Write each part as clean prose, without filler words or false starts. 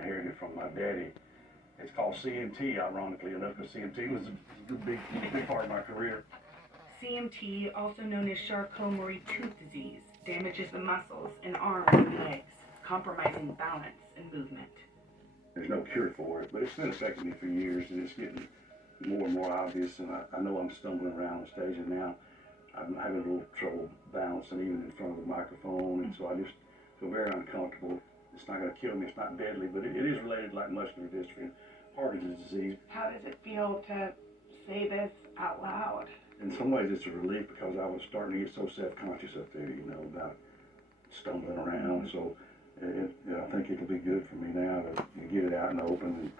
inherited from my daddy. It's called CMT, ironically enough, because CMT was a big part of my career. CMT, also known as Charcot-Marie-Tooth disease, damages the muscles in arms and legs, compromising balance and movement. There's no cure for it, but it's been affecting me for years, and it's getting more and more obvious, and I know I'm stumbling around on stage, and now I'm having a little trouble balancing even in front of the microphone, and so I just feel very uncomfortable. It's not going to kill me, it's not deadly, but it is related like muscular dystrophy, Parkinson's disease. How does it feel to say this out loud? In some ways it's a relief because I was starting to get so self-conscious up there, you know, about stumbling around, so I think it'll be good for me now to get it out in the open,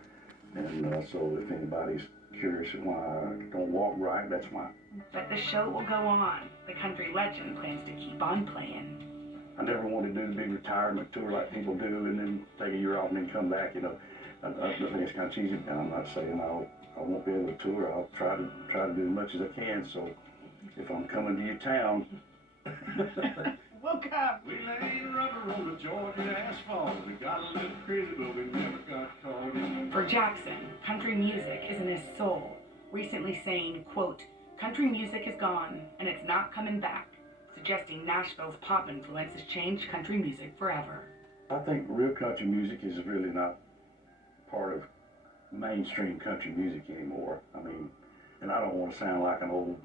and so if anybody's curious why I don't walk right, that's why. But the show will go on. The country legend plans to keep on playing. I never wanted to do the big retirement tour like people do and then take a year off and then come back, you know. I think it's kind of cheesy, and I'm not saying I won't be able to tour. I'll try to do as much as I can, so if I'm coming to your town, we'll come. We laid rubber on the Georgia asphalt. We got a little crazy, but we never got caught in. For Jackson, country music is in his soul, recently saying, quote, "Country music is gone, and it's not coming back," suggesting Nashville's pop influence has changed country music forever. I think real country music is really not part of mainstream country music anymore. I mean, and I don't want to sound like an old,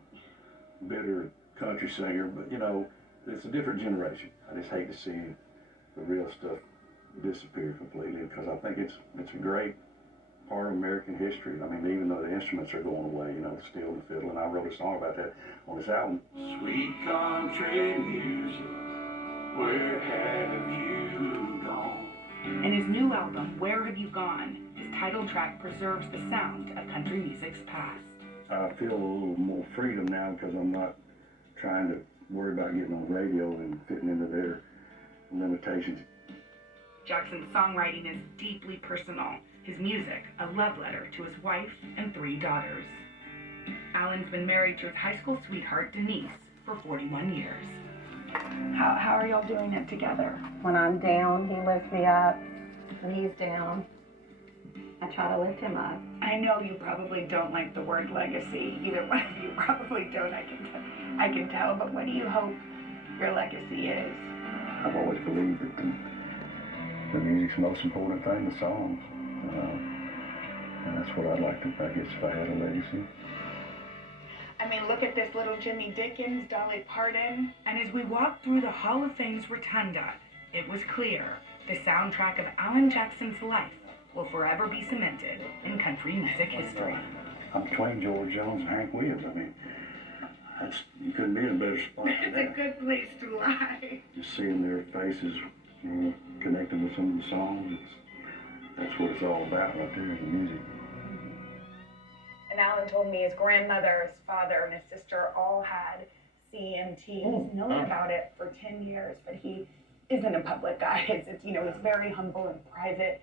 bitter country singer, but you know, it's a different generation. I just hate to see the real stuff disappear completely because I think it's a great part of American history. I mean, even though the instruments are going away, you know, the steel and the fiddle, and I wrote a song about that on this album. Sweet country music, where have you gone? In his new album, Where Have You Gone?, his title track preserves the sound of country music's past. I feel a little more freedom now because I'm not trying to worry about getting on the radio and fitting into their limitations. Jackson's songwriting is deeply personal. His music, a love letter to his wife and 3 daughters. Alan's been married to his high school sweetheart, Denise, for 41 years. How are y'all doing it together? When I'm down, he lifts me up. When he's down, I try to lift him up. I know you probably don't like the word legacy. Either one of you probably don't, I can tell, but what do you hope your legacy is? I've always believed that the music's the most important thing, the songs. And that's what I'd like to, I guess, if I had a legacy. I mean, look at this little Jimmy Dickens, Dolly Parton. And as we walked through the Hall of Fame's rotunda, it was clear the soundtrack of Alan Jackson's life will forever be cemented in country music history. I'm between George Jones and Hank Williams. I mean, you couldn't be in a better spot for that. It's a good place to lie. Just seeing their faces, you know, connecting with some of the songs, that's what it's all about right there in the music. And Alan told me his grandmother, his father, and his sister all had CMT. He's known about it for 10 years, but he isn't a public guy. It's you know, he's very humble and private.